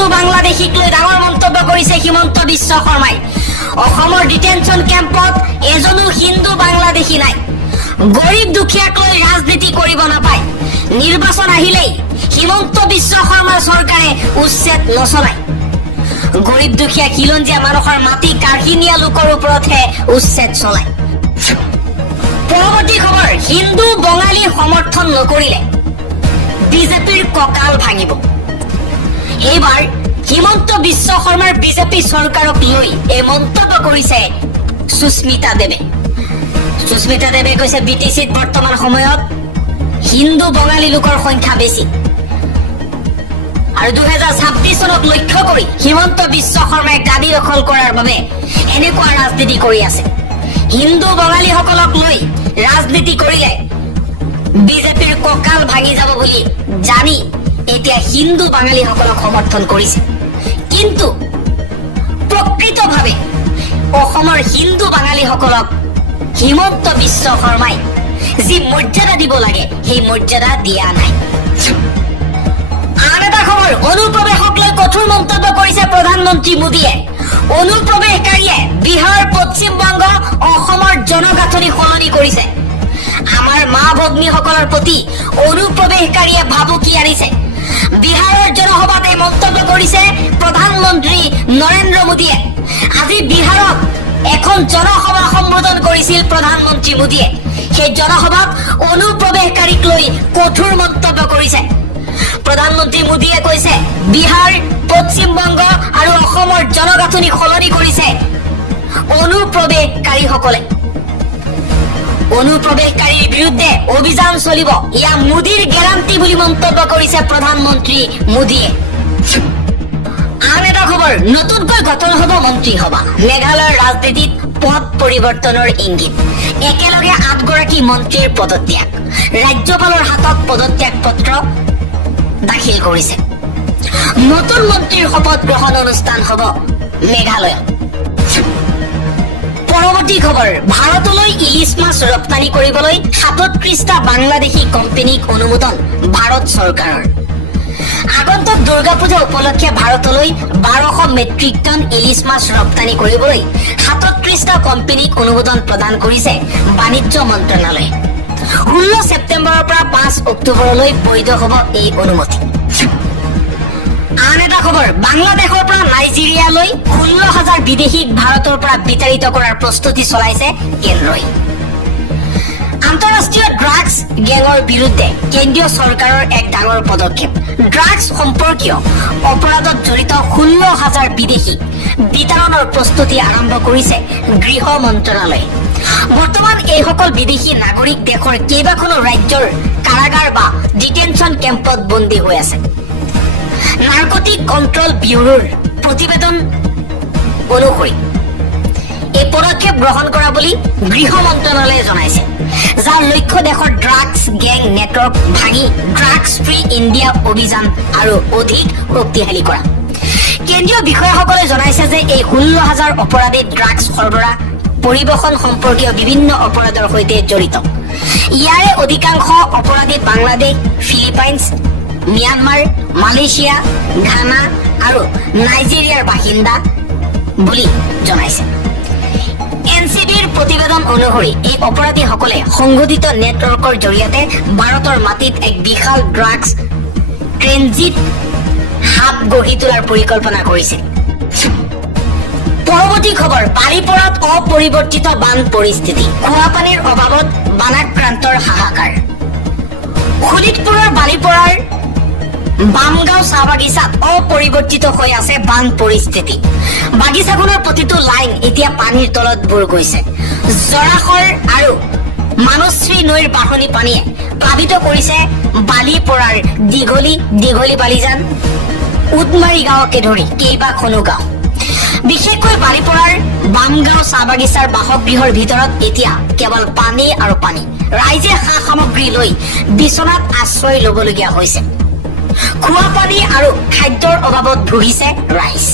হিন্দু বাংলাদেশীক লৈ ডাঙৰ মন্তব্য কৰিছে হিমন্ত বিশ্ব শৰ্মাই। অসমৰ ডিটেনশ্যন কেম্পত এজনো হিন্দু বাংলাদেশী নাই। গৰীব দুখীয়াক লৈ ৰাজনীতি কৰিব নাপায়। নিৰ্বাচন আহিলেই হিমন্ত বিশ্ব শৰ্মাৰ চৰকাৰে উচ্ছেদ নচলায়। গৰীব দুখীয়া খিলঞ্জীয়া মানুহৰ মাটি কাঢ়ি নিয়া লোকৰ ওপৰতহে উচ্ছেদ চলায়। পৰৱৰ্তী খবৰ, হিন্দু বঙালী সমৰ্থন নকৰিলে বিজেপিৰ কঁকাল ভাঙিব। এইবাৰ হিমন্ত বিশ্ব শৰ্মাৰ বিজেপি চৰকাৰক লৈ এই মন্তব্য কৰিছে সুস্মিতা দেৱে। সুস্মিতা দেৱে কৈছে বিটিচিত বৰ্তমান সময়ত হিন্দু বঙালী লোকৰ সংখ্যা বেছি আৰু 2026 চনক লক্ষ্য কৰি হিমন্ত বিশ্ব শৰ্মাই গাদী দখল কৰাৰ বাবে এনেকুৱা ৰাজনীতি কৰি আছে। হিন্দু বঙালীসকলক লৈ ৰাজনীতি কৰিলে বিজেপিৰ কঁকাল ভাঙি যাব বুলি জানি এতিয়া হিন্দু বাঙালীসকলক সমৰ্থন কৰিছে। কিন্তু প্ৰকৃতভাৱে অসমৰ হিন্দু বাঙালীসকলক হিমন্ত বিশ্ব শৰ্মাই যি মৰ্যাদা দিব লাগে সেই মৰ্যাদা দিয়া নাই। আন এটা খবৰ, অনুপ্ৰৱেশক লৈ কঠোৰ মন্তব্য কৰিছে প্ৰধানমন্ত্ৰী মোদীয়ে। অনুপ্ৰৱেশকাৰীয়ে বিহাৰ, পশ্চিমবংগ, অসমৰ জনগাঁথনি সলনি কৰিছে। আমাৰ মা ভগ্নীসকলৰ প্ৰতি অনুপ্ৰৱেশকাৰীয়ে ভাবুকি আনিছে। বিহাৰৰ জনসভাত এই মন্তব্য কৰিছে প্ৰধানমন্ত্ৰী নৰেন্দ্ৰ মোদীয়ে। আজি বিহাৰত এখন জনসভা সম্বোধন কৰিছিল প্ৰধানমন্ত্ৰী মোদীয়ে। সেই জনসভাত অনুপ্ৰৱেশকাৰীক লৈ কঠোৰ মন্তব্য কৰিছে। প্ৰধানমন্ত্ৰী মোদীয়ে কৈছে বিহাৰ, পশ্চিমবংগ আৰু অসমৰ জনগাঁথনি সলনি কৰিছে অনুপ্ৰৱেশকাৰীসকলে। অনুপ্ৰৱেশকাৰীৰ বিৰুদ্ধে অভিযান চলিব, ইয়া মোদীৰ গেৰাণ্টি বুলি মন্তব্য কৰিছে প্ৰধানমন্ত্ৰী মোদীয়ে। আন এটা খবৰ, নতুনকৈ গঠন হ'ব মন্ত্ৰীসভা। মেঘালয়ৰ ৰাজনীতিত পথ পৰিৱৰ্তনৰ ইংগিত। একেলগে 8 গৰাকী মন্ত্ৰীৰ পদত্যাগ। ৰাজ্যপালৰ হাতত পদত্যাগ পত্ৰ দাখিল কৰিছে। নতুন মন্ত্ৰীৰ শপত গ্ৰহণ অনুষ্ঠান হ'ব মেঘালয়ত। পৰৱৰ্তী খবৰ, ভাৰতলৈ ইলিছ মাছ ৰপ্তানি কৰিবলৈ 37টা বাংলাদেশী কোম্পানীক অনুমোদন ভাৰত চৰকাৰৰ। আগন্তুক দুৰ্গা পূজা উপলক্ষে ভাৰতলৈ 1200 মেট্ৰিক টন ইলিছ মাছ ৰপ্তানি কৰিবলৈ 37টা কোম্পানীক অনুমোদন প্ৰদান কৰিছে বাণিজ্য মন্ত্ৰালয়ে। 16 ছেপ্টেম্বৰৰ পৰা 5 অক্টোবৰলৈ বৈধ হ'ব এই অনুমতি। আন এটা খবৰ, বাংলাদেশৰ পৰা নাইজেৰিয়ালৈ 16,000 বিদেশীক ভাৰতৰ পৰা বিতাড়িত কৰাৰ প্ৰস্তুতি চলাইছে কেন্দ্ৰই। আন্তঃৰাষ্ট্ৰীয় ড্ৰাগছ গেঙৰ বিৰুদ্ধে কেন্দ্ৰীয় চৰকাৰৰ এক ডাঙৰ পদক্ষেপ। ড্ৰাগছ সম্পৰ্কীয় অপৰাধত জড়িত 16,000 বিদেশীক বিতৰণৰ প্ৰস্তুতি আৰম্ভ কৰিছে গৃহ মন্ত্ৰালয়ে। বৰ্তমান এইসকল বিদেশী নাগৰিক দেশৰ কেইবাখনো ৰাজ্যৰ কাৰাগাৰ বা ডিটেনশ্যন কেম্পত বন্দী হৈ আছে। নাৰ্কটিক কণ্ট্ৰল ব্যুৰোৰ প্ৰতিবেদন অনুসৰি এই পদক্ষেপ গ্ৰহণ কৰা বুলি গৃহ মন্ত্ৰালয়ে জনাইছে, যাৰ লক্ষ্য দেশৰ ড্ৰাগছ গেং নেটৱৰ্ক ভাঙি ড্ৰাগছ ফ্ৰী ইণ্ডিয়া অভিযান আৰু অধিক শক্তিশালী কৰা। কেন্দ্ৰীয় বিষয়াসকলে জনাইছে যে এই 16,000 অপৰাধী ড্ৰাগছ সৰবৰাহ, পৰিবহণ সম্পৰ্কীয় বিভিন্ন অপৰাধৰ সৈতে জড়িত। ইয়াৰে অধিকাংশ অপৰাধী Bangladesh, Philippines, Myanmar, Malaysia, Ghana আৰু নাইজেৰিয়াৰ বাসিন্দা বুলি জনাইছে। এনচিবিৰ প্ৰতিবেদন অনুসৰি এই অপৰাধীসকলে সংগঠিত নেটৱৰ্কৰ জৰিয়তে ভাৰতৰ মাটিত এক বিশাল ড্ৰাগছ ট্ৰেনজিট হাব গঢ়ি তোলাৰ পৰিকল্পনা কৰিছে। পৰৱৰ্তী খবৰ, বালিপৰাত অপৰিৱৰ্তিত বান পৰিস্থিতি। খোৱাপানীৰ অভাৱত বানাক্ৰান্তৰ হাহাকাৰ। শোণিতপুৰৰ বালিপৰাৰ বামগাঁও চাহ বাগিচাত অপৰিৱৰ্তিত হৈ আছে বান পৰিস্থিতি। বাগিচাখনৰ প্ৰতিটো লাইন এতিয়া পানীৰ তলত বুৰ গৈছে। জৰাখৰ আৰু মানশ্ৰী নৈৰ বাঢ়নি পানীয়ে প্লাবিত কৰিছে বালিপৰাৰ দীঘলী বালিজান, উটমাৰী গাঁৱকে ধৰি কেইবাখনো গাঁও। বিশেষকৈ বালিপৰাৰ বামগাঁও চাহ বাগিচাৰ বাসগৃহৰ ভিতৰত এতিয়া কেৱল পানী আৰু পানী। ৰাইজে সা সামগ্ৰী লৈ বিচনাত আশ্ৰয় ল'বলগীয়া হৈছে। খোৱা পানী আৰু খাদ্যৰ অভাৱত ভুগিছে ৰাইজ।